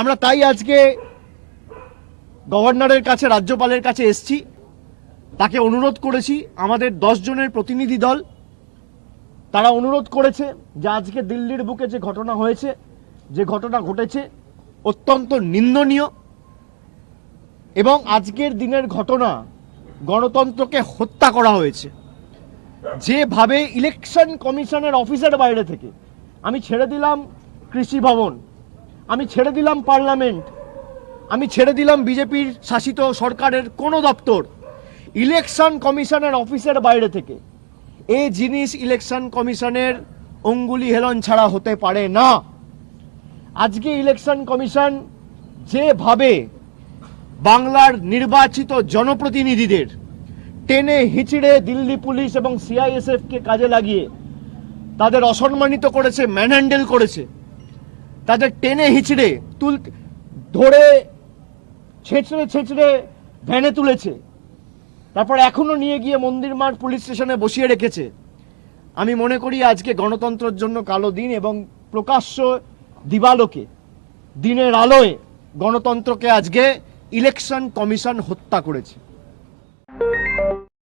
আমরা তাই আজকে গভর্নরের কাছে, রাজ্যপালের কাছে এসছি। তাকে অনুরোধ করেছি, আমাদের দশ জনের প্রতিনিধি দল, তারা অনুরোধ করেছে যে আজকে দিল্লির বুকে যে ঘটনা হয়েছে, যে ঘটনা ঘটেছে অত্যন্ত নিন্দনীয় এবং আজকের দিনের ঘটনা গণতন্ত্রকে হত্যা করা হয়েছে। যেভাবে ইলেকশন কমিশনের অফিসের বাইরে থেকে আমি ছেড়ে দিলাম কৃষি ভবন আমি ছেড়ে দিলাম পার্লামেন্ট। আমি ছেড়ে দিলাম বিজেপির শাসিত সরকারের কোনো দপ্তর। ইলেকশন কমিশনের অফিসের বাইরে থেকে। এই জিনিস ইলেকশন কমিশনের অঙ্গুলি হেলন ছাড়া হতে পারে না। আজকে ইলেকশন কমিশন যেভাবে বাংলার নির্বাচিত জনপ্রতিনিধিদের টেনে হিচড়ে দিল্লি পুলিশ এবং সিআইএসএফ কে কাজে লাগিয়ে তাদের অসম্মানিত করেছে, ম্যানহ্যান্ডেল করেছে তাদের টেনে হিচড়ে তুল ধরে ছেঁচড়ে ছেঁচড়ে ভ্যানে তুলেছে। তারপর এখনও নিয়ে গিয়ে মন্দির মাঠ পুলিশ স্টেশনে বসিয়ে রেখেছে। আমি মনে করি আজকে গণতন্ত্রের জন্য কালো দিন এবং প্রকাশ্য দিবালোকে, দিনের আলোয় গণতন্ত্রকে আজকে ইলেকশন কমিশন হত্যা করেছে।